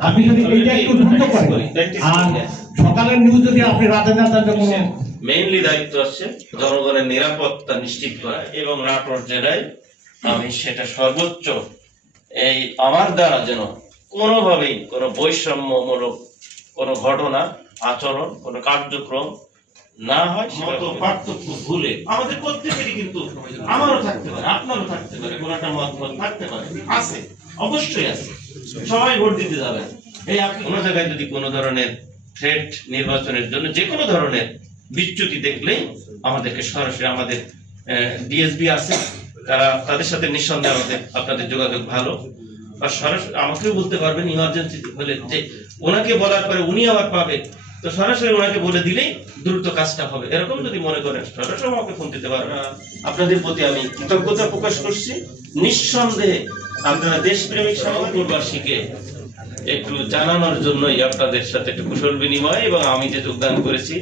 আপনি যদি এইটা একটু দ্রুত করেন আর সকালের নিউজ যদি আপনি রাতে না তাহলে কোনো মেইনলি দায়িত্ব আছে জনগণের নিরাপত্তা নিশ্চিত করা এবং নাটোর জেলায় আমি সেটা সর্বোচ্চ এই আমার দ্বারা যেন কোনোভাবেই কোনো বৈষম্যমূলক কোনো ঘটনা আচরণ কোনো কার্যক্রম না হয় মত পার্থক্য ভুলে আমাদের প্রত্যেকেরই কিন্তু আমারও থাকতে পারে আপনারও থাকতে পারে কোনো একটা মত থাকতে পারে আছে অবশ্যই আছে সবাই ভোট দিতে যাবেন এই আপনি কোনো জায়গায় যদি কোনো ধরনের থ্রেট নির্বাচনের জন্য যে কোনো ধরনের বিচ্যুতি দেখলেই আমাদেরকে সরাসরি আমাদের ডিএসবি আছে তারা তাদের সাথে নিঃসন্দেহে আমাদের আপনাদের যোগাযোগ ভালো বা সরাসরি আমাকেও বলতে পারবেন ইমার্জেন্সি হলে যে ওনাকে বলার পরে উনি আবার পাবে তো সরাসরি ওনাকে বলে দিলেই দ্রুত কাজটা হবে এরকম যদি মনে করেন সরাসরি আমাকে ফোন দিতে পারবেন আপনাদের প্রতি আমি কৃতজ্ঞতা প্রকাশ করছি নিঃসন্দেহে আপনারা দেশপ্রেমিক সমাজবাসীকে একটু জানানোর জন্যই আপনাদের সাথে একটু কুশল বিনিময় এবং আমি যে যোগদান করেছি